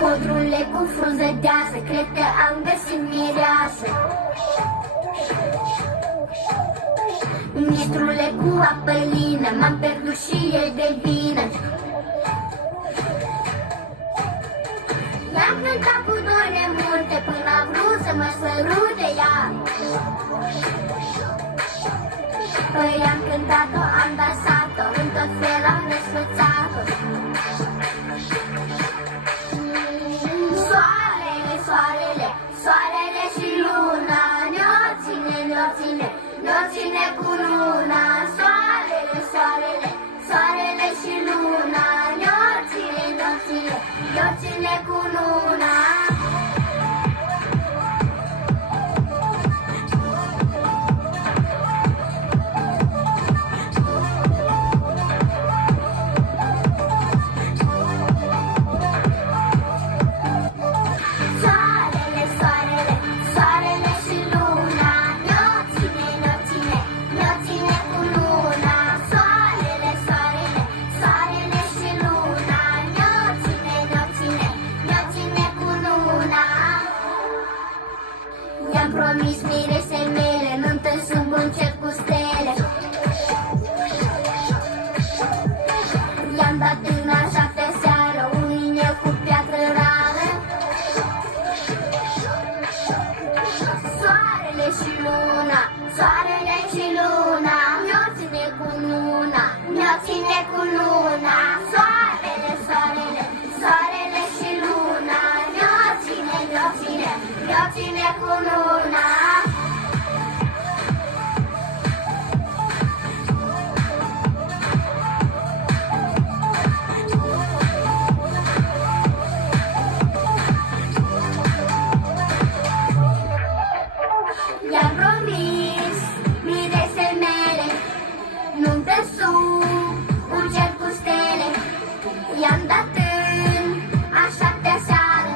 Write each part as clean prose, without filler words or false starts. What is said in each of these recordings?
Codrule cu frunză deasă, cred că am găsit mireasă. Ministrule cu apă lină, m-am pierdut și el de vină. I-am cântat cu dore multe până a vrut să mă sărute ea. Păi am cântat-o, am dansat-o, în tot fel am răsfățat-o. Soarele, soarele, soarele și luna, ne-o ține, ne-o ține, ne-o ține cu luna. Soarele, soarele, soarele și luna, ne-o ține, ne-o ține, ne-o ține cu luna. I-am promis miresei mele, nuntă sub un cer cu stele. I-am dat în a 7-a seară un inel cu piatră rară. Soarele și luna, soarele și luna, ne-o ține cu luna, ne-o ține cu luna. Soarele, soarele, soarele și luna, ne-o ține, ne-o ține, ne-o ține cu luna. I-am promis miresei mele, nuntă sub un cer cu stele. I-am dat în a 7-a seară,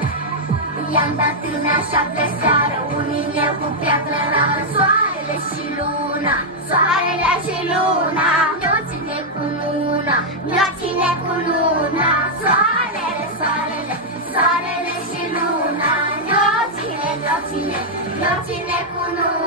i-am dat în a 7-a seară un inel cu piatră rară. Soarele și luna, soarele și luna, ne-o ține cu luna, ne-o ține cu luna. Soarele, soarele, soarele și luna, ne-o ține, ne-o ține, ne-o ține cu luna.